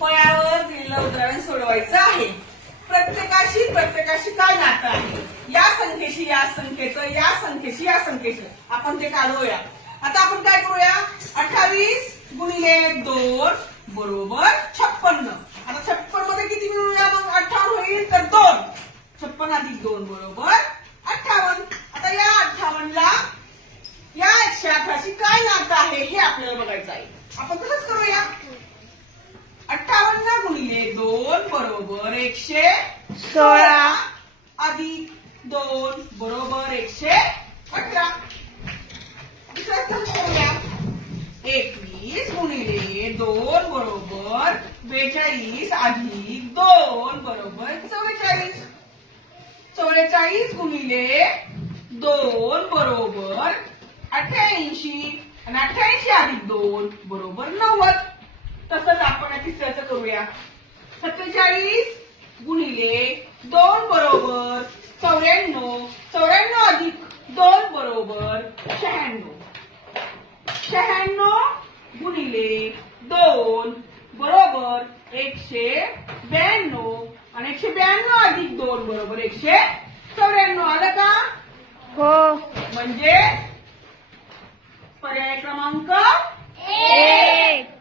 फळ्यावर दिलेलं उदाहरण सोडवायचं आहे. प्रत्येकाशी काय नातं आहे? या संख्येशी या संख्येचं, या संख्येशी या संख्येचं. आपण ते काढूया. आता आपण काय करूया? 28 गुणिले 2 बरोबर 56. आता 56 मध्ये किती मिळूया? मग 58 होईल तर 2. 56 अधिक 2 बरोबर 58. आता या 58 ला या 118शी काय नातं आहे हे आपल्याला बघायचं आहे. आपण तसंच करूया. 58 गुणिले 2 बरोबर 116 अधिक 2 बरोबर 118. दुसरं तसंच करूया. 21 गुणिले 2 बरोबर 42 अधिक 2 बरोबर 44. 44 गुणिले 2 बरोबर 88 आणि 88 अधिक 2 बरोबर 90. तसंच आपण तिसऱ्याचं करूया. 47 गुणिले 2 बरोबर 94. 94 अधिक 2 बरोबर 96. 96 गुणिले 2 बरोबर 192 आणि 192 अधिक 2 बरोबर 194. आलं का? हो. म्हणजे पर्याय क्रमांक 1.